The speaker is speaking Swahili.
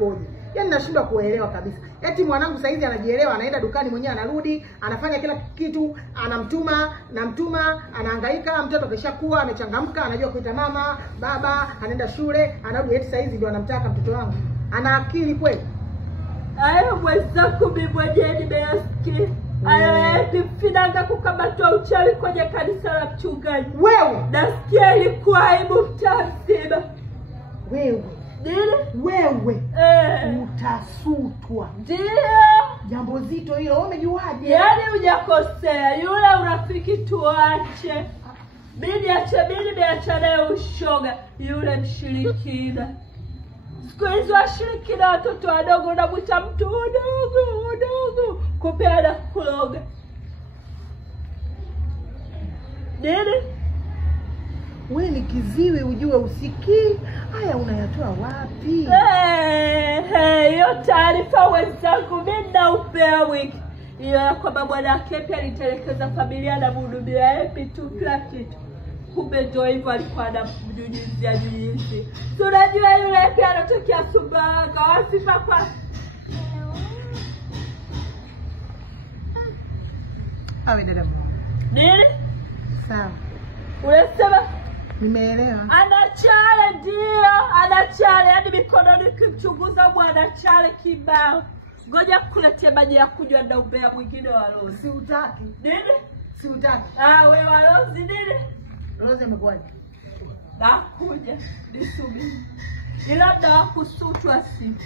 ukoje. Yaani nashindwa kuelewa kabisa. Eti mwanangu saizi anajielewa, anaenda dukani mwenyewe anarudi, anafanya kila kitu, namtuma, anahangaika, mtoto keshakuwa, amechangamka, anajua kuita mama, baba, anaenda shule, anarudi eti saizi ndio anamtaka mtoto wangu. Ana akili kweli? Ayo mwenzako mimi mwenyewe nimeyasikia. Ayo eti finanga kukamatwa uchawi kwenye kanisa la mchungaji. Wewe nasikia ilikuwa aibu mtasema. Wewe wewe utasutwa. Ndio jambo zito hilo. Wewe umejuaje? Yaani hujakosea. Yule urafiki tuache. Bidi acha naye ushoga. Yule mshirikina. Siku hizo washirikina watoto wadogo unamuita mtu udogo kupeana kuloga. Wewe ni kiziwi ujue usikii. Haya unayatoa wapi? Hiyo taarifa wenzangu mimi naupea wiki. Hiyo kwamba bwana Kepi alitelekeza familia na mhudumia Epi tu kila kitu. Kumbe ndio hivyo alikuwa anamnyunyizia nyinyi. Tunajua yule Epi anatokea Sumbawanga, wasipa kwa. Awe dada mwangu. Sawa. Unasema? Nimeelewa. Anachale hadi mikononi kimchunguza bwana chale kibao. Ngoja kukuletea maji ya kunywa na umbea mwingine wa Rose. Siutaki. Siutaki. Wewe wa Rose Rose imekuwaje? Nakuja, nisubiri. Labda wakusutwa simu.